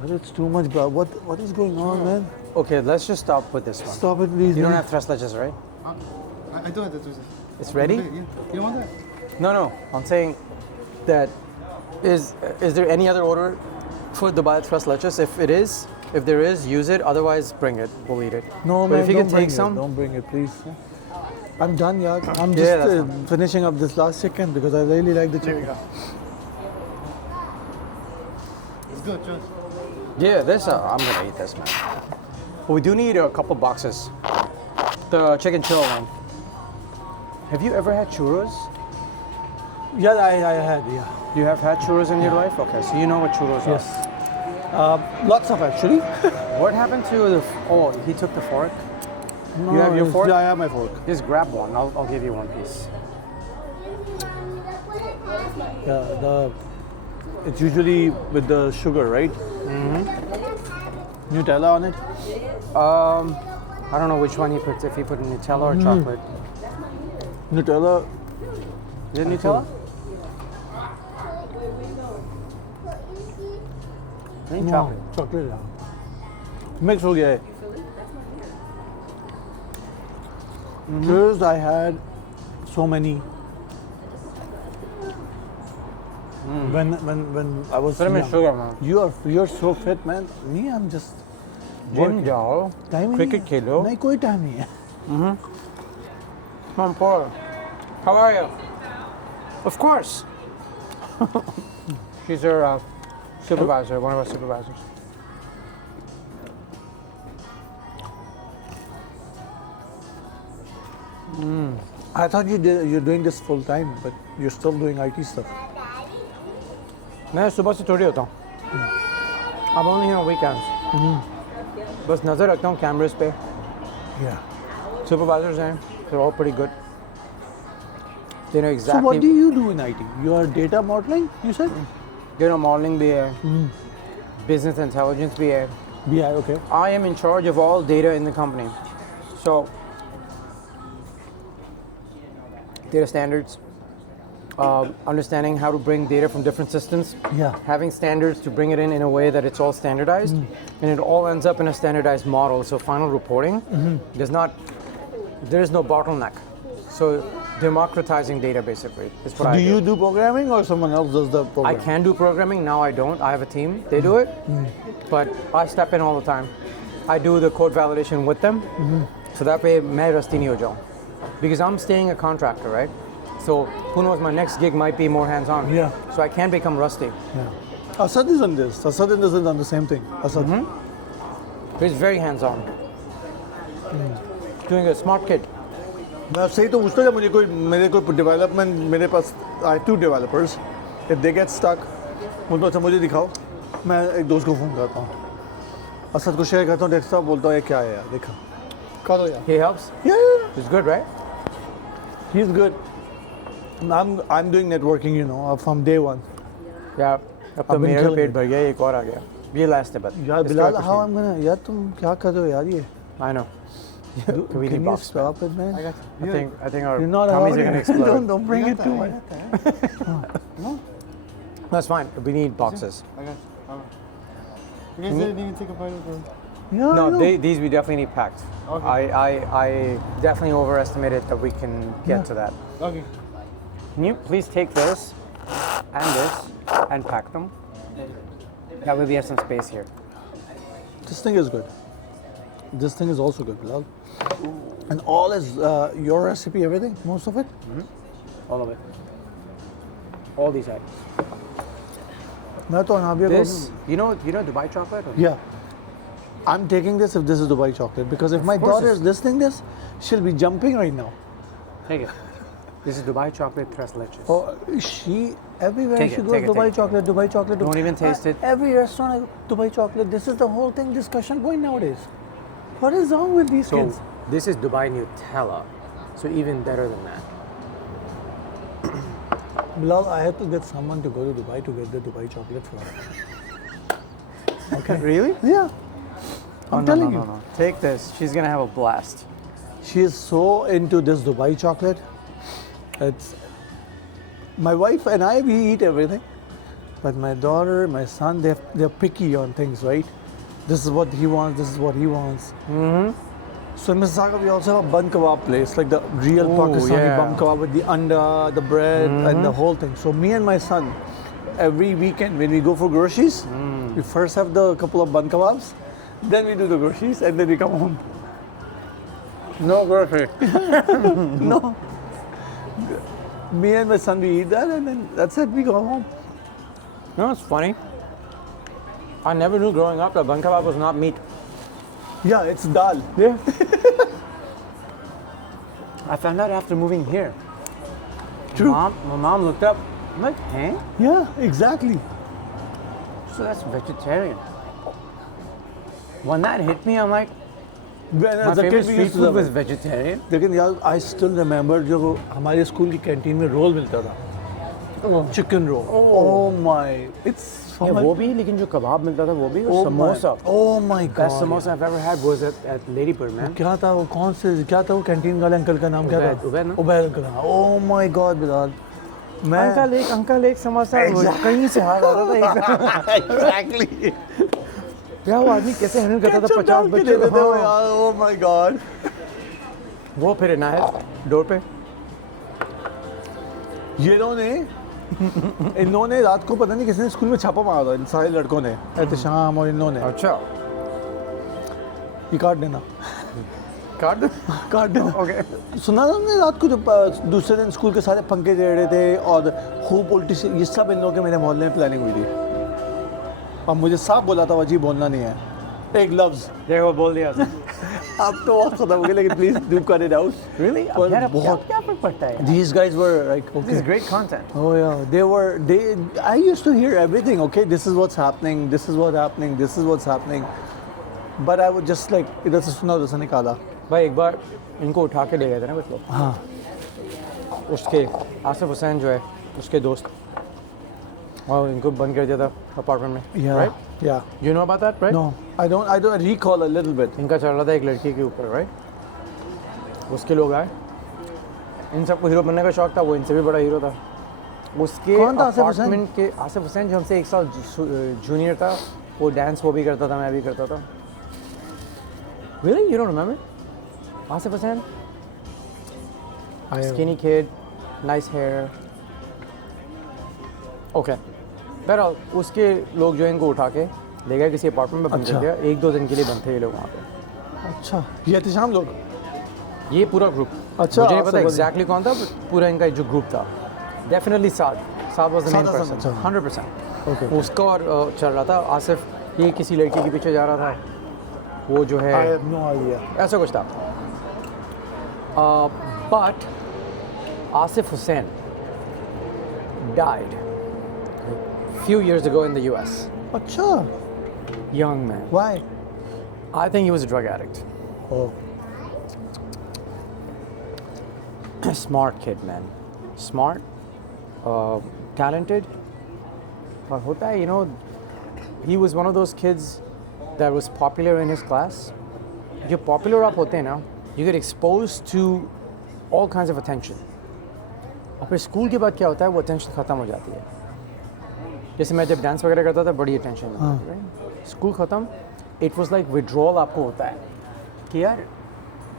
But it's too much, bro. What is going on, man? Okay, let's just stop with this one. Stop it, please. You don't man. have thrust ledges, right? I don't have the twisted. It's ready? Yeah. You want that? No. I'm saying that is there any other order for Dubai thrust ledges? If there is, use it. Otherwise, bring it. We'll eat it. No, but man. if you don't can bring take it. some, Don't bring it, please. I'm done, yeah. I'm Yeah, just that's fine. finishing up this last chicken because I really like the chicken. It's good, Josh. yeah, this I'm gonna eat this, man. But we do need a couple boxes. The chicken chill one. Have you ever had churros? Yeah, I had, yeah. You have had churros in your life? Okay, so you know what churros Yes. are. Lots of actually. What happened to the? Oh, he took the fork. No, You have your it's- fork? Yeah, I have my fork. Just grab one. I'll give you one piece. Yeah, it's usually with the sugar, right? Nutella on it. I don't know which one he puts. If he put Nutella or chocolate. Nutella. Is it Nutella? I think chocolate. Chocolate. Yeah. Mix हो गया है. Churros, I had so many. When I was Put 'em in young. sugar, man. You're so fit, man. Me, I'm just. Jim Jao. Time he Cricket नहीं है. खेलो. नहीं कोई time नहीं है. Come on, Paul. How are you? Of course. She's our supervisor, one of our supervisors. I thought you're doing this full time, but you're still doing IT stuff. मैं सुबह से थोड़ी होता हूँ. I'm only here on weekends. बस नज़र रखता हूँ cameras पे. Yeah. Supervisors हैं. They're all pretty good. They know So exactly. what do you do in IT? You are data modeling, you said? You know, modeling भी है. Business intelligence भी है. BI, okay. I am in charge of all data in the company. So, data standards, understanding how to bring data from different systems, Yeah. having standards to bring it in a way that it's all standardized, and it all ends up in a standardized model. So final reporting there is no bottleneck. So democratizing data basically is what I Do you do programming or someone else does the I programming? can do programming, now I don't. I have a team, they do it, but I step in all the time. I do the code validation with them, so that way मैं rusty नहीं हो जाऊँ. Because I'm staying a contractor, right? So who knows, my next gig might be more hands-on. Yeah. So I can't become rusty. Yeah. Asad is on this. Asad is on the same thing. Asad. He's very hands-on. Doing a smart kid. मैं सही तो पूछता जब मेरे कोई development मेरे पास I have 2 developers. If they get stuck, बोलता अच्छा मुझे दिखाओ. मैं एक दोस्त को फ़ोन करता हूँ. असद को शेयर करता हूँ डेस्कटॉप बोलता हूँ ये क्या है यार देखा. करो यार. He helps. Yeah. He's good, right? He's good. I'm doing networking, you know, from day one. Yeah. अब तो I've been मेरा भी killing पेट it. भर गया, एक और आ गया. ये last है, but यार इसके बिलाल बाद कुछ how नहीं. I'm gonna यार तुम क्या कर रहे हो यार ये? I know. Can we Can need you box? stop it, man? I think our You're not tummies are allowed gonna it. explode. don't bring it too much. That's fine. We need boxes. I got you. You guys didn't even take a bite of the. Yeah, I No, know. these we definitely need packed. Okay. I definitely overestimated that we can get to that. Okay. Can you please take this and this and pack them? That way we have some space here. This thing is good. This thing is also good, Bilal. And all is your recipe, everything, most of it. All of it. All these items. मैं तो अनाबिया को This, you know Dubai chocolate? yeah. I'm taking this if this is Dubai chocolate because if my course daughter it's- is listening this, she'll be jumping right now. Take it. This is Dubai chocolate tres leches. Oh, she everywhere Take she it, goes, take it, Dubai take it. chocolate, Dubai chocolate. Don't even taste it. Every restaurant, Dubai chocolate. This is the whole thing discussion going nowadays. What is wrong with these So kids? this is Dubai Nutella. So even better than that. Bilal, I have to get someone to go to Dubai to get the Dubai chocolate for her. Okay. Really? Yeah. Oh, I'm no, telling no, you. no, no. Take this. She's gonna have a blast. She is so into this Dubai chocolate. It's my wife and I, we eat everything. But my daughter, my son, they're picky on things, right? This is what he wants. This is what he wants. So in Mississauga, we also have a bun kebab place, like the real Ooh, Pakistani yeah. bun kebab with the anda, the bread, and the whole thing. So me and my son, every weekend when we go for groceries, we first have the couple of bun kebabs, then we do the groceries, and then we come home. No grocery. No. Me and my son, we eat that, and then that's it. We go home. You know what's funny? I never knew growing up that bun kebab was not meat. Yeah, it's dal. Yeah. I found out after moving here. True. My mom looked up. I'm like, huh? Yeah, exactly. So that's vegetarian. When that hit me, I'm like, When my as a favorite kid, we street used to food love was it. vegetarian. लेकिन यार I still remember जो हमारे school की canteen में role मिलता था, chicken roll. Oh my, it's Yeah, वो भी, लेकिन जो कबाब मिलता था वो भी, और samosa. Oh my Best God. samosa I've ever had was at Ladybird, man. क्या था वो, कौन से, क्या था वो कैंटीन वाले अंकल का नाम क्या था? उबैद ना? Ubaid uncle. Oh my God Bilal. मैं अंकल एक समोसा कहीं से हाथ आ रहा था. एग्जैक्टली. क्या वो आदमी कैसे हैंडल करता था 50 देते बच्चे थे को. यार. Oh my God. वो फिर इनायत डोर पे. ये इन्होंने रात को पता नहीं किसने स्कूल में छापा मारा था, इन सारे लड़कों ने, एहतशाम और इन्होंने. अच्छा, ये काट देना. कार्ड. काट देना. ओके. सुना था हमने रात को जब दूसरे दिन स्कूल के सारे पंखे दे रहे थे और हु पॉलिटिशियन, ये सब इन लोगों के मेरे मोहल्ले में प्लानिंग हुई थी. अब मुझे साफ बोला था वजी बोलना नहीं है, एक लफ्ज. देखो बोल दिया. अब तो बहुत खत्म हो गया, लेकिन please do cut it out. Really? पर यार अब बहुत- क्या फर्क पड़ता है? These guys were like, This okay. is great content. Oh yeah, I used to hear everything. Okay, this is what's happening. This is what's happening. This is what's happening. But I would just like इधर से सुना उधर से निकाला. भाई एक बार इनको उठा के ले गए थे ना कुछ लोग. हाँ. उसके आसिफ हुसैन जो है उसके दोस्त, और इनको बंद कर दिया था अपार्टमेंट में. Yeah. Right? Yeah. You know about that, right? No, I don't recall a little bit. इनका चल रहा था एक लड़की के ऊपर, राइट. उसके लोग आए, इन सबको हीरो बनने का शौक था, वो इनसे भी बड़ा हीरो था. उसके कौन था आसिफ हुसैन? अपार्टमेंट के आसिफ हुसैन जो हमसे एक साल जूनियर था, वो डांस वो भी करता था, मैं भी करता था. Really? You don't remember? Asif Hussain? Skinny kid, nice hair. Okay. बहरहाल उसके लोग जो इनको उठा के ले गए किसी अपार्टमेंट में, बंद कर अच्छा. दिया. 1-2 दिन के लिए बंद थे ये लोग वहाँ पे. अच्छा, ये एहतशाम लोग. ये पूरा ग्रुप. अच्छा, मुझे नहीं पता आसिफ एग्जैक्टली कौन था, but पूरा इनका जो ग्रुप था. Definitely Saad was the main Saad person. अच्छा. 100%. Okay. उसका और चल रहा था. आसिफ ये किसी लड़की के पीछे जा रहा था, वो जो है I have no idea. ऐसा कुछ था. But Asif Hussain died a few years ago in the US. अच्छा. Young man. Why? I think he was a drug addict. Oh. Smart kid, man. Smart, talented. But hota hai, you know, he was one of those kids that was popular in his class. जो popular आप होते हैं ना, you get exposed to all kinds of attention. और फिर school के बाद क्या होता है, वो attention ख़त्म हो जाती है. जैसे मैं जब डांस वगैरह करता था, बड़ी attention मिलती थी. स्कूल ख़त्म, it was like withdrawal आपको होता है कि यार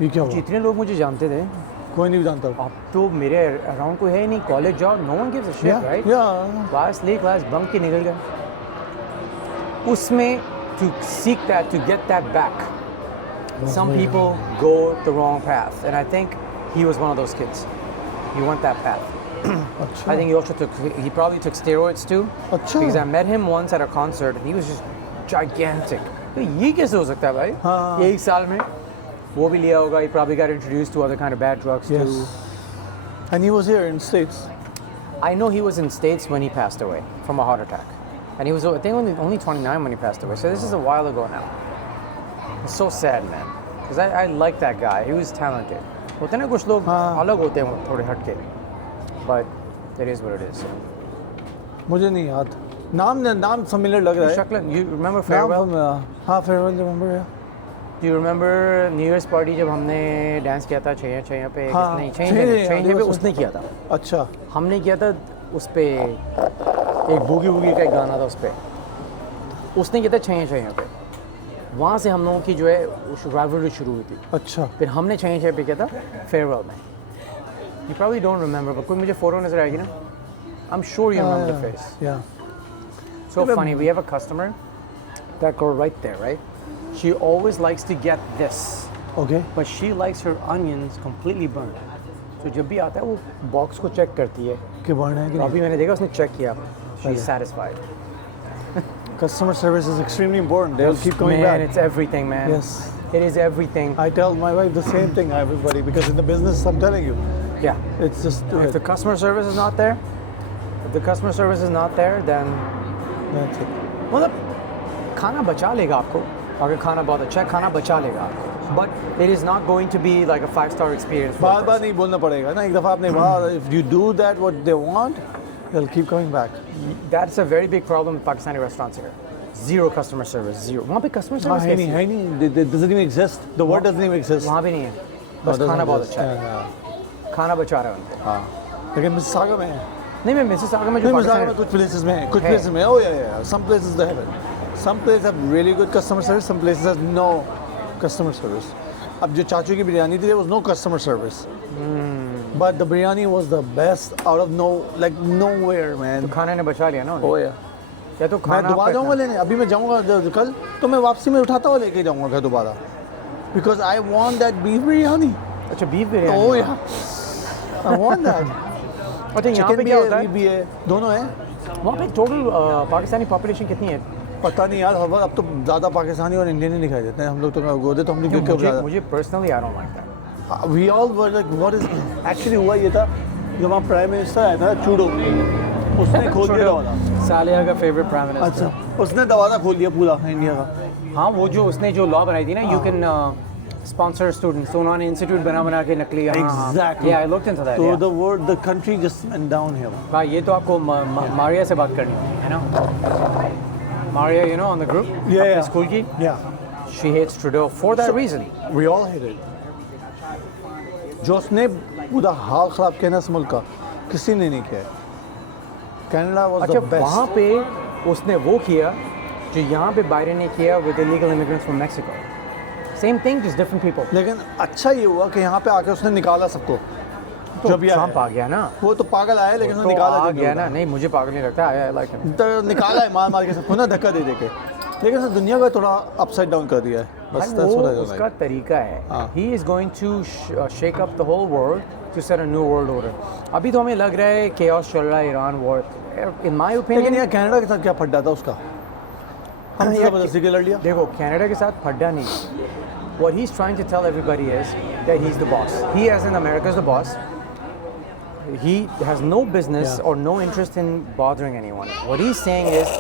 ये क्या हुआ? जितने लोग मुझे जानते थे, कोई नहीं जानता. अब तो मेरे अराउंड कोई है ही नहीं. कॉलेज जाओ, no one gives a shit, Yeah, right? yeah. Class ले, क्लास बंक के निकल गए. उसमें to seek that, to get that back, some people go the wrong path, and I think he was one of those kids. He went that path. अच्छा. I think he also he probably took steroids too, अच्छा. because I met him once at a concert and he was just gigantic. तो ये कैसे हो सकता है भाई? हाँ. ये एक साल में वो भी लिया होगा. He probably got introduced to other kind of bad drugs Yes. too. And he was here in States. I know he was in States when he passed away from a heart attack. And he was, I think, only 29 when he passed away. So this is a while ago now. It's so sad, man. Because I like that guy. He was talented. होते हैं ना कुछ लोग हाँ. अलग होते हैं, वो थोड़े हटके. But it is what it is. मुझे नहीं याद. नाम familiar लग रहा है. Shaklan, you remember नाम Farewell? हाँ, farewell remember है. Do you remember New Year's party जब हमने डांस किया था छैया पे? हाँ, नहीं, छैया पे दिवस उसने किया था. अच्छा. हमने किया था उस पे एक बूगी वूगी का एक गाना था उस पर, उसने किया था छः छः पे, वहाँ से हम लोगों की जो है राइवलरी शुरू हुई थी। अच्छा फिर हमने छः छः पे किया था फेयरवेल में। You probably don't remember, but कोई मुझे फोटो नजर आएगी ना, I am sure you remember the face. या So funny, we have a customer, that girl right there, right? She always likes to get this, okay but she likes her onions completely burnt. So जब भी आता है वो box को check करती है, कि बढ़ना है कि तो अभी मैंने देखा उसने चेक किया, she is satisfied. Customer service is extremely important they will keep coming Man, back it's everything, man. Yes. It is everything. I tell my wife the same thing, everybody, because in the business, I'm telling you, Yeah. it's just If the customer service is not there, then that's it. मतलब खाना बचा लेगा आपको, अगर खाना बहुत अच्छा है खाना बचा लेगा आपको, but it is not going to be like a 5-star experience for a bar bar person. नहीं बोलना पड़ेगा ना, एक दफ़ा आपने कहा, if you do that what they want, they'll keep coming back. That's a very big problem with Pakistani restaurants here. Zero customer service, zero. वहाँ पे customer हाँ, service है कैसी है? नहीं, it doesn't even exist. The word doesn't even exist. वहाँ भी नहीं है, No, बस it doesn't खाना बहुत exist. अच्छा है, Yeah, खाना बचा रहा है उनको। हाँ, लेकिन मिसिसागा में है। नहीं, मैं मिसिसागा में जो नहीं, मिसिसागा में पाकिस्तानी कुछ places में है, कुछ है। places में, oh yeah, some places they have it. Some places have really good customer service, some places have no customer service. अब जो चाचू की बिरयानी थी, there was no customer service. But the biryani was the best out of nowhere, man. खाने ने बचा लिया ना उन्हें। Oh yeah. या तो मैं खाना दोबारा आपका जाऊंगा इतना- लेने, अभी मैं जाऊंगा कल, तो मैं वापसी में उठाता हुआ लेके जाऊंगा घर दोबारा, because I want that beef biryani. अच्छा beef biryani. Oh yeah, I want that. अच्छा यहाँ चिकन पे भी क्या है, होता beef है? भी है, दोनों है। वहाँ पे टोटल पाकिस्तानी पॉपुलेशन कितनी है? पता नहीं यार, हर बार अब तो ज़्यादा पाकिस्तानी और इंडियन ही दिखाई देते हैं, हम लोग तो गोदे तो हम लोग क्यों मुझे ज़्यादा। मुझे personally I don't like that. We all were like, what is actually हुआ ये था, जब वहाँ प्राइम मिनिस्टर आया था चूडो, उसने खोल दिया दरवाजा। सालिया का फेवरेट प्राइम मिनिस्टर। अच्छा, उसने दरवाजा खोल दिया पूरा इंडिया का। हाँ, वो जो उसने जो लॉ बनाई थी ना, यू कैन स्पॉन्सर स्टूडेंट्स, तो उन्होंने इंस्टीट्यूट बना के नकली। Exactly. Yeah, I looked into that. So yeah. the country just went downhill. भाई ये तो आपको मारिया से बात करनी होगी, है ना? Maria, you know, on the group, अपने स्कूल की, Yeah. she hates Trudeau for that reason. We all hate it. जो उसने पूरा हाल खराब किया ना इस मुल्क का, किसी ने नहीं किया। कनाडा was अच्छा, the best. वहाँ पे उसने वो किया जो यहाँ पे बाइडेन ने किया with illegal immigrants from Mexico. Same thing, just different people. लेकिन अच्छा ये हुआ कि यहाँ पे आके उसने निकाला सबको। तो जो भी आया ट्रम्प आ गया ना, वो तो पागल आया, लेकिन उसने तो निकाला आ जो भी गया होगा। ना। नहीं, मुझे पागल नहीं लगता, I like him. तो निकाला है मार के सबको ना, धक्का दे के, लेकिन उसने दुनिया को थोड़ा अपसाइड डाउन कर दिया है, बस भाई that's वो what I don't उसका like. तरीका है। हाँ। He is going to shake up the whole world to set a new world order. अभी तो हमें लग रहा है chaos चल रहा है, ईरान वॉर। In my लेकिन opinion, यार कनाडा के साथ क्या फड्डा था उसका, हम यार, जबरदस्ती के लड़ लिया। देखो कनाडा के साथ फड्डा नहीं। What he's trying to tell everybody is that he's the boss. He, as in America, is the boss. He has no business Yeah. or no interest in bothering anyone. What he's saying is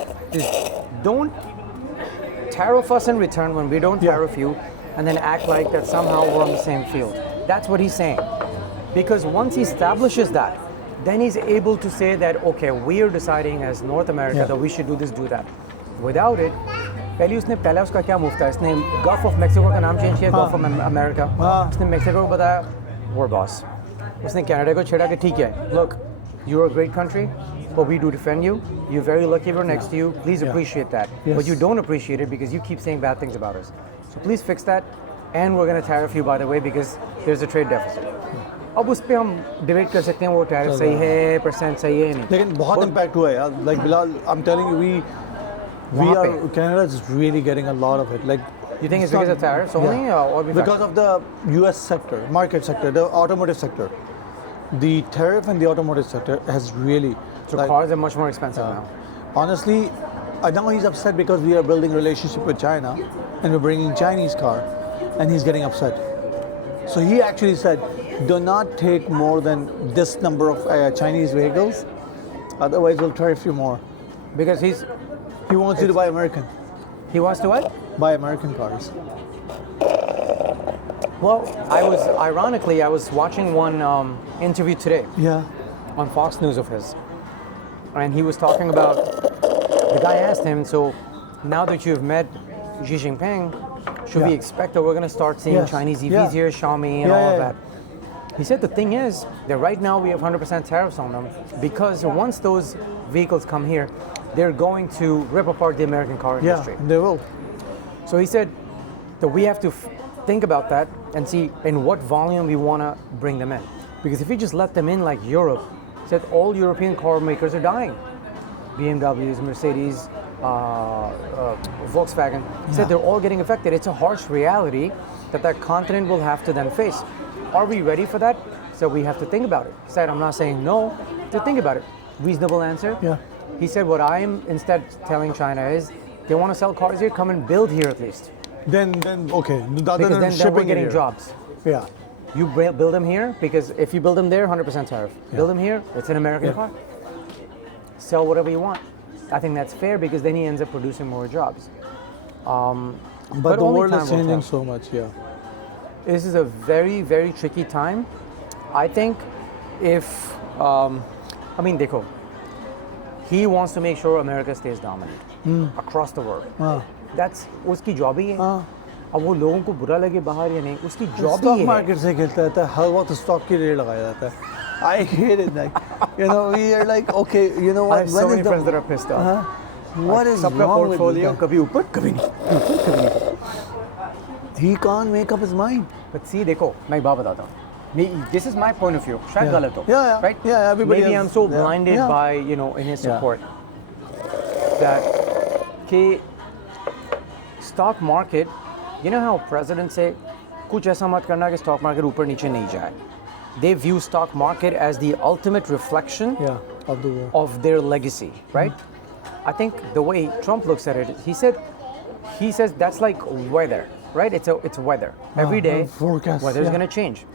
don't tariff us in return when we don't Yeah. tariff you, and then act like that somehow we're on the same field. That's what he's saying. Because once he establishes that, then he's able to say that, okay, we are deciding as North America Yeah. that we should do this, do that. Without it, पहला उसका क्या मुफ्त था, इसने gulf of Mexico का नाम change किया, gulf of America. हाँ। उसने मैक्सिको को बताया war boss. उसने कनाडा को छेड़ा कि ठीक है, look, you're a great country, but we do defend you. You're very lucky we're next to you. Please appreciate that. Yes. But you don't appreciate it because you keep saying bad things about us. So please fix that. And we're going to tariff you, by the way, because there's a trade deficit. अब उस पर हम debate कर सकते हैं वो tariff सही है, परसेंट सही है नहीं। लेकिन बहुत इम्पैक्ट हुआ है यार, like Bilal, I am telling you, we वहाँ are, पे। Canada is really getting a lot of it, like You think it's not- because of tariffs only, or भी because of the US sector, market sector, the automotive sector, the tariff and the automotive sector has really, So like, cars are much more expensive now. honestly, now he's upset because we are building relationship with China and we're bringing Chinese car, and he's getting upset. So he actually said, do not take more than this number of Chinese vehicles, otherwise we'll tariff you more. Because He wants you to buy American, he wants to what? buy American cars. Well, ironically, I was watching one interview today Yeah. on Fox News of his, and he was talking about, the guy asked him, so now that you've met Xi Jinping, should we Yeah. expect that we're going to start seeing Yes. Chinese EVs Yeah. here, Xiaomi and Yeah, all yeah, of yeah. that? He said the thing is that right now we have 100% tariffs on them because once those vehicles come here, they're going to rip apart the American car industry. Yeah, they will. So he said that we have to think about that and see in what volume we want to bring them in. Because if we just let them in like Europe, he said all European car makers are dying. BMWs, Mercedes, Volkswagen. He said they're all getting affected. It's a harsh reality that that continent will have to then face. Are we ready for that? So we have to think about it. He said, I'm not saying no, to think about it. Reasonable answer. Yeah. He said, what I'm instead telling China is, they want to sell cars here, come and build here at least. Then okay. Rather Because than then shipping we're it getting here. jobs. Yeah. You build them here, because if you build them there, 100% tariff. Build them here, it's an American car. Sell whatever you want. I think that's fair because then he ends up producing more jobs. But the only world time is will changing tell. so much. Yeah. This is a very, very tricky time. I think if, dekho, he wants to make sure America stays dominant across the world. हाँ. That's उसकी job ही है. हाँ. अब वो लोगों को बुरा लगे बाहर या नहीं, उसकी job स्टॉक ही है. मार्केट से खेलता रहता है, हर वक्त स्टॉक की रेट लगाया जाता है. I hate it. Like, we are like, okay, you know I what? have so many friends that are pissed off. What is सबका wrong with portfolio this कभी ऊपर कभी नहीं. guy? He can't make up his mind. But see, देखो, मैं एक बात बताता हूँ. This is my point of view. शायद Yeah. गलत हो. Yeah, yeah. Right? Yeah, everybody Maybe else- I'm so yeah. blinded Yeah. by, in his Yeah. support that कि stock market, you know how presidents say कुछ ऐसा मत करना कि stock market ऊपर नीचे नहीं जाए. They view stock market as the ultimate reflection Yeah, of the world. of their legacy, right? I think the way Trump looks at it, he says that's like weather, right? It's weather. Every day, forecast, weather's yeah. going to change.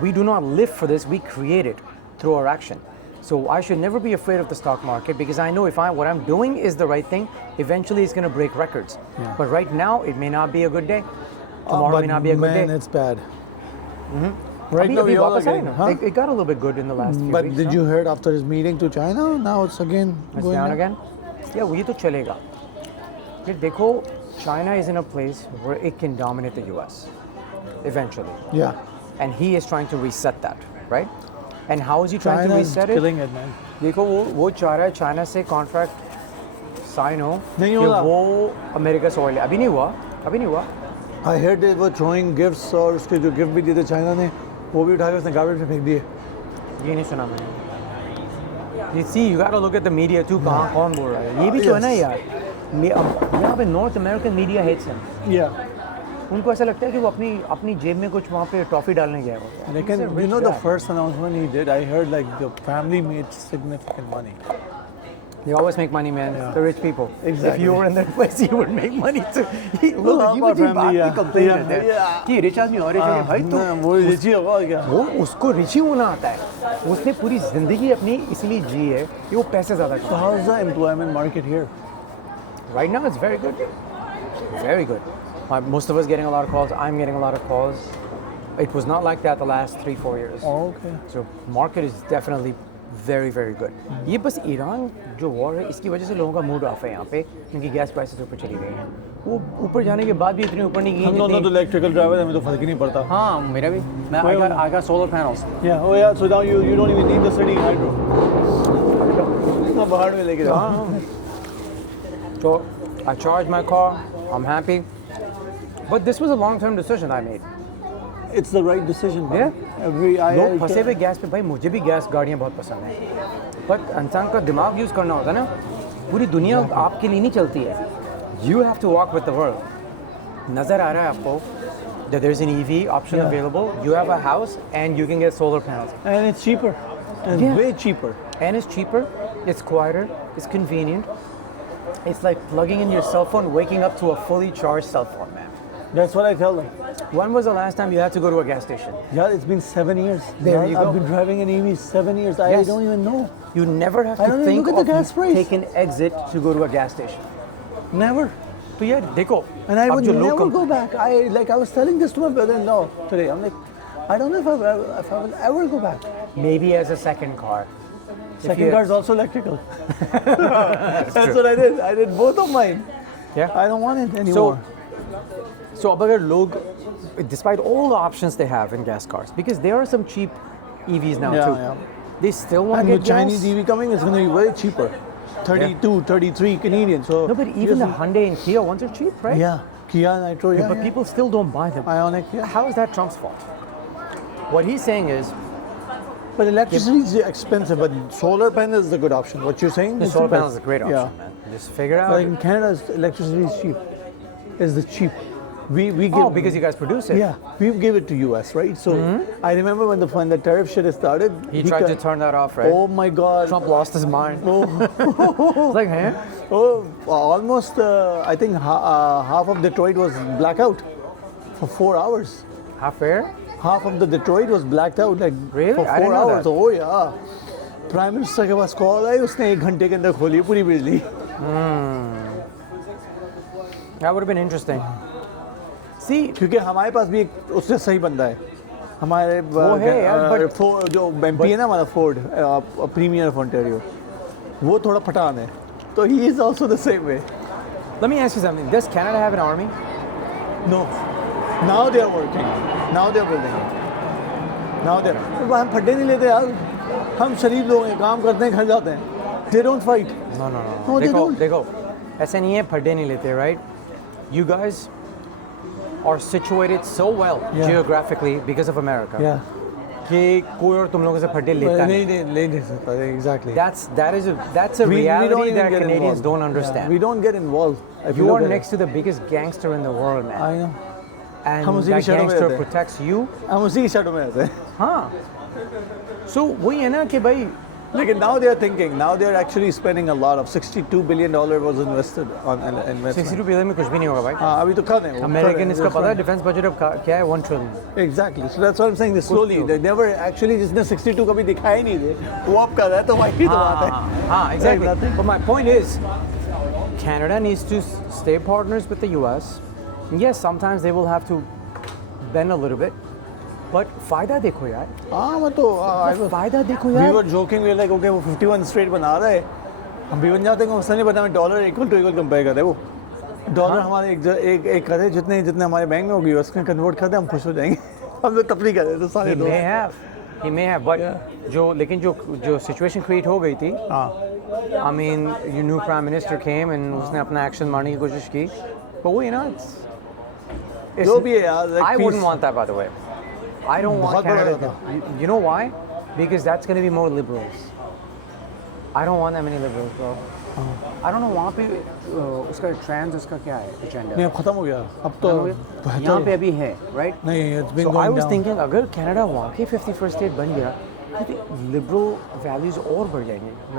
We do not live for this, we create it through our action. So I should never be afraid of the stock market because I know if what I'm doing is the right thing, eventually it's going to break records. Yeah. But right now, it may not be a good day. Tomorrow but may not be a good man, day. it's bad. Right Abhi- now, abhi we all are वापस आए getting, ना. huh? It got a little bit good in the last few But weeks. did no? you heard after his meeting to China? Now it's again It's going down up. again? Yeah, वो ये तो चलेगा. फिर देखो, China is in a place where it can dominate the US eventually. Yeah. And he is trying to reset that, right? And how is he trying China to is reset it? killing it, man. देखो वो चाह रहा है China से contract sign हो नहीं कि होगा. वो अमेरिका से oil ले. अभी नहीं हुआ. I heard they were throwing gifts और उसके जो गिफ्ट भी दिए थे चाइना ने वो भी उठा के उसने गार्बेज में फेंक दिए. ये नहीं सुना मैंने. You see, you gotta look at the media too. कहाँ कौन बोल रहा है? ये भी तो है ना यार. यहाँ पे North American media hates him. Yeah. उनको ऐसा लगता है कि वो अपनी जेब में कुछ वहाँ पे टॉफी डालने गया होगा. Lekin, He's a you rich know the guy. first announcement he did, I heard like the family made significant money. They always make money, man. Yeah. The rich people. Exactly. If you were in their place, you would make money too. We'll help our family, yeah. complain Yeah. करते हैं Yeah. कि rich आदमी और rich है भाई तो ना, वो रिची होगा और क्या? वो उसको रिची होना आता है. उसने पूरी जिंदगी अपनी इसलिए जी है कि वो पैसे ज़्यादा So कमाए. how's the employment market here? Right now, it's very good. Very good. Most of us getting a lot of calls. I'm getting a lot of calls. It was not like that the last 3-4 years. Oh, okay. So market is definitely very, very good. ये बस Iran जो war है इसकी वजह से लोगों का mood off है यहाँ पे क्योंकि गैस प्राइसेस ऊपर चली गई हैं. वो ऊपर जाने के बाद भी इतनी ऊपर नहीं गई हम दोनों तो जितनी. इलेक्ट्रिकल ड्राइवर हमें तो फर्क ही नहीं पड़ता. हाँ मेरा भी. I got solar panels. Yeah. Oh yeah. So now you don't even need the city hydro. ना बाहर में लेके जाओ. So I charge my car. I'm happy. But this was a long-term decision I made. It's the right decision. man. Yeah. लोग फंसे I हुए gas पे. भाई मुझे भी गैस गाड़ियाँ बहुत पसंद हैं. But इंसान का दिमाग यूज़ करना होता है ना. पूरी दुनिया आपके लिए नहीं चलती है. You have to walk with the world. नज़र आ रहा है आपको that there's an EV option Yeah. available. You have a house and you can get solar panels. and it's cheaper. And Yeah. way cheaper. And it's cheaper, it's quieter, it's convenient. It's like plugging in your cell phone, waking up to a fully charged cell phone, man. That's what I tell them. When was the last time you had to go to a gas station? Yeah, it's been 7 years. There Yeah, you I've go. been driving an EV 7 years. I Yes. don't even know. You never have I to don't even think look at of the gas price. taking exit to go to a gas station. Never. तो यार देखो And I अब would जो लोग never go back. I was telling this to my brother-in-law today. I'm like, I don't know if I will ever go back. maybe as a second car. If Second you- car is also electrical. That's what I did. I did both of mine. Yeah. I don't want it anymore. So अब अगर लोग despite all the options they have in gas cars, because there are some cheap EVs now Yeah, too. yeah. They still want And to with get Chinese gas. EV coming, it's going to be way cheaper. 32, 33 Canadian. So No, but even the Hyundai and Kia ones are cheap, right? yeah, Kia Nitro, yeah, But yeah. people still don't buy them. Ioniq, yeah. How is that Trump's fault? What he's saying is But electricity is expensive, but solar panel is the good option. What you're saying? the is solar the panel is best. a great option, Yeah. man. Just figure out. Like in Canada, electricity is cheap. Is the cheap. We give. Oh, because you guys produce it. Yeah, we give it to US, right? So I remember when the tariff shit started. He tried to turn that off, right? Oh my God. Trump lost his mind. Oh, It's like, huh? oh, almost. I think half of Detroit was blackout for 4 hours. Half fair? Half of the Detroit was blacked out like Really? for I didn't 4 know hours. that. Oh yeah. Prime minister के पास call आई उसने 1 घंटे के अंदर खोली पूरी बिजली. That would have been interesting. See, क्योंकि हमारे पास भी एक उससे सही बंदा है हमारे है यार, but- जो एमपी है ना हमारा फोर्ड प्रीमियर ऑफ ओंटारियो वो थोड़ा फटान है तो he is also the same way. let me ask you something. Does Canada have an army? No now they are working now they are building now they हम फड्डे नहीं लेते यार हम शरीफ लोग हैं काम करते हैं घर जाते हैं they don't fight. No, no, no. No, they देखो, don't. देखो. ऐसा नहीं है फड्डे नहीं लेते, right? You guys are situated so well Yeah. geographically because of America. या कि कोई और तुम लोगों से फड्डे लेता नहीं नहीं. नहीं नहीं सकता exactly. That's a reality that Canadians don't understand. We don't get involved. If You look are at it. next to the biggest gangster in the world, man. I know. And हम उसी की that shadow में gangster रहते हैं. protects you. हम उसी की shadow में रहते हैं. हाँ. So वही है ना कि भाई Like now they are thinking. Now they are actually spending a lot of $62 billion was invested on investment. 62 billion में कुछ भी नहीं होगा भाई. हाँ अभी तो कर रहे हैं वो, कर रहे अमेरिकन हैं, इसका that's पता है right. डिफेंस बजट अब क्या है 1 trillion. Exactly. So that's what I'm saying. They slowly. नहीं They never actually जिसने 62 कभी दिखाया ही नहीं थे वो अब कर रहा है तो वही तो बात है. हाँ, exactly. Like nothing. But my point is, Canada needs to stay partners with the US. Yes, sometimes they will have to bend a little bit, but फायदा देखो यार. हाँ मैं तो फायदा देखो we यार. were joking we were like okay वो 51 स्ट्रेट बना रहा है हम भी बन जाते हैं उसने नहीं पता हमें dollar equal to equal compare करते हैं वो डॉलर हमारे एक करे जितने जितने हमारे बैंक में होगी उसमें कन्वर्ट करते हम खुश हो जाएंगे. हम लोग तफरी कर रहे थे सारे He may have, but लेकिन जो situation create हो गई थी. I mean, your new prime minister came and उसने अपना action मारने की कोशिश की. But वो, you know, it's जो भी है यार like I peace. wouldn't want that, by the way. I don't want बहुत बड़ा Canada. You know why? Because that's going to be more liberals. I don't want that many liberals, bro. I don't know वहाँ पे उसका trans उसका क्या है agenda. नहीं अब खत्म हो गया अब तो यहाँ पे अभी है, right? नहीं it's been So I going was down. thinking, अगर Canada वाकई 51st स्टेट बन गया, तो liberal values और बढ़ जाएंगे.